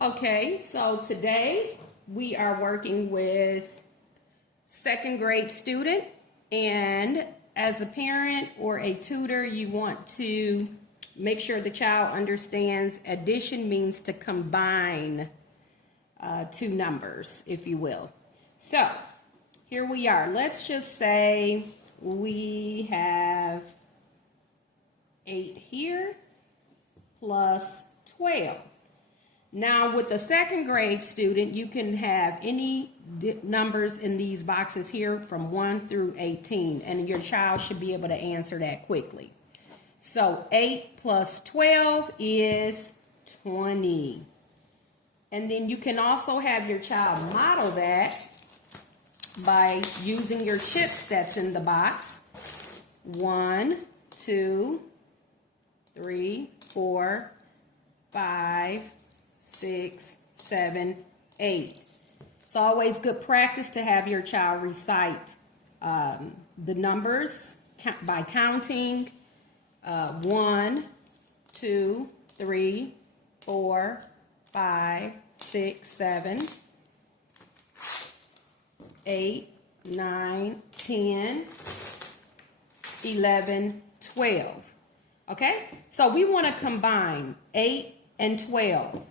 Okay, so today we are working with second grade student, and as a parent or a tutor, you want to make sure the child understands addition means to combine two numbers, if you will. So here we are. Let's just say we have 8 here plus 12. Now, with a second grade student, you can have any numbers in these boxes here from 1 through 18, and your child should be able to answer that quickly. So 8 plus 12 is 20. And then you can also have your child model that by using your chips that's in the box. 1, 2, 3, 4, 5, 6, 7, 8. It's always good practice to have your child recite the numbers by counting 1, 2, 3, 4, 5, 6, 7, 8, 9, 10, 11, 12. Okay? So we want to combine 8 and 12.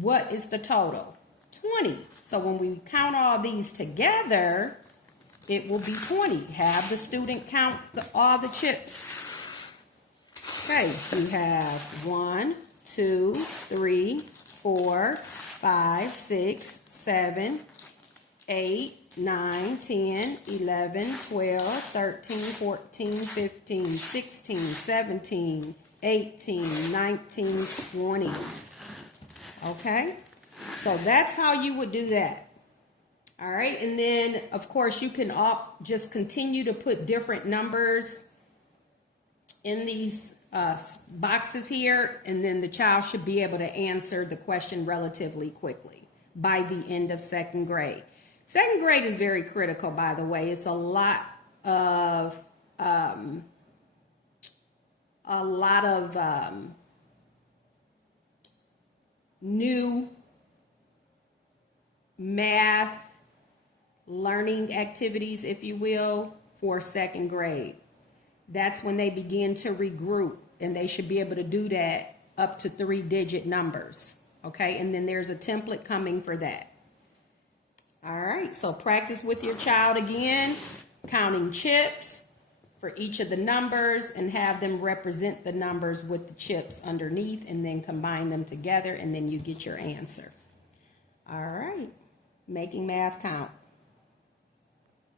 What is the total? 20. So when we count all these together, it will be 20. Have the student count all the chips. Okay, we have 1, 2, 3, 4, 5, 6, 7, 8, 9, 10, 11, 12, 13, 14, 15, 16, 17, 18, 19, 20. Okay, so that's how you would do that. All right, and then of course you can just continue to put different numbers in these boxes here, and then the child should be able to answer the question relatively quickly by the end of second grade. Second grade is very critical, by the way. It's a lot of new math learning activities, if you will, for second grade. That's when they begin to regroup, and they should be able to do that up to 3-digit numbers. Okay, and then there's a template coming for that. All right, so practice with your child again, counting chips for each of the numbers, and have them represent the numbers with the chips underneath, and then combine them together, and then you get your answer. All right, making math count.